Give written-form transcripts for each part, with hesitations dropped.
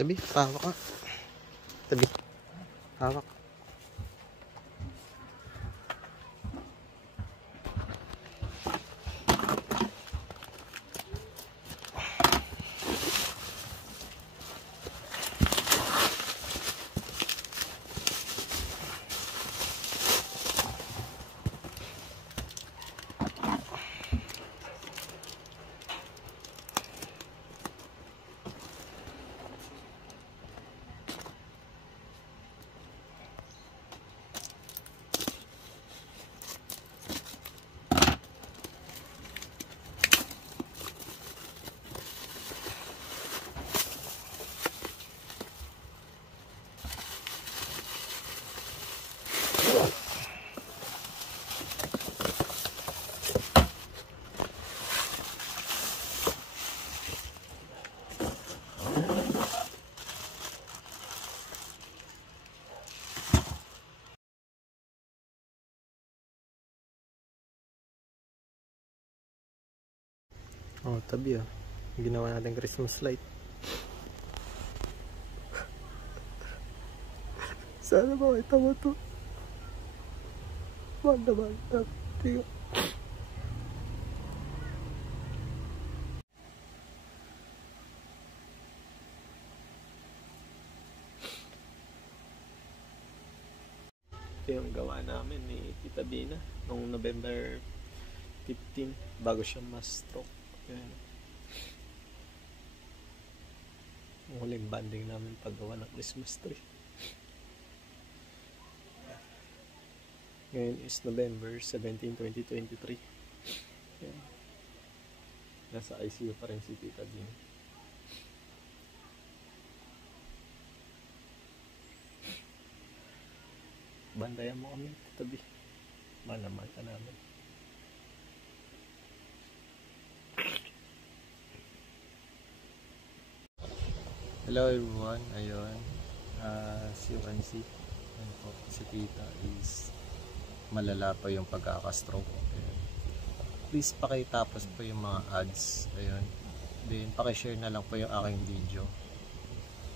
Tabi, hawak ka. Tabi, hawak. Oh, tabi ah. Ginawa natin Christmas light. Sana makita mo to. Manda. Tiyo. Ito yung gawa namin ni Tita Bina noong November 15 bago siya ma-stroke. Ayan. Ang huling banding namin paggawa ng Christmas tree. Ngayon is November 17, 2023. Ayan. Nasa ICU pa rin si Tita Din. Bandayan mo kami, Tita B. Malaman ka namin. Hello everyone, ayun, si Wansi, si Tita is malala pa yung pagkakastroke. Ayun. Please pakitapos po yung mga ads, ayun, then pakishare na lang po yung aking video,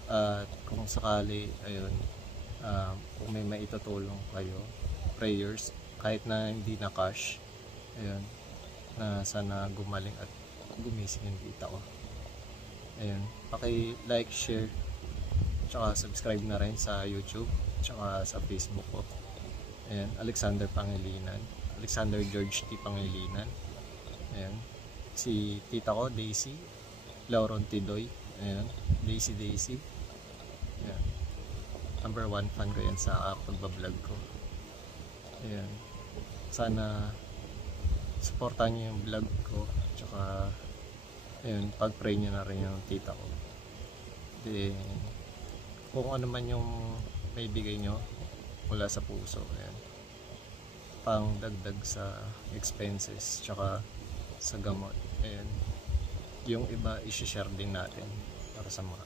at kung sakali, ayun, kung may maitutulong kayo, prayers, kahit na hindi na cash, ayun, na sana gumaling at gumising yung tita ko. Ayun, paki-like, share, tsaka subscribe na rin sa YouTube, tsaka sa Facebook ko. Ayun, Alexander Pangilinan, Alexander George T. Pangilinan. Ayun, si tita ko, Daisy, Lauron Tidoy. Ayun, Daisy. Ayun, number 1 fan ko yan sa pagbablog ko. Ayun, sana supportan nyo yung vlog ko, tsaka ayun, pag-pray nyo na rin yung tita ko. Then, kung ano man yung may bigay nyo mula sa puso, ayun, pang dagdag sa expenses, tsaka sa gamot. Ayun, yung iba i-share din natin para sa mga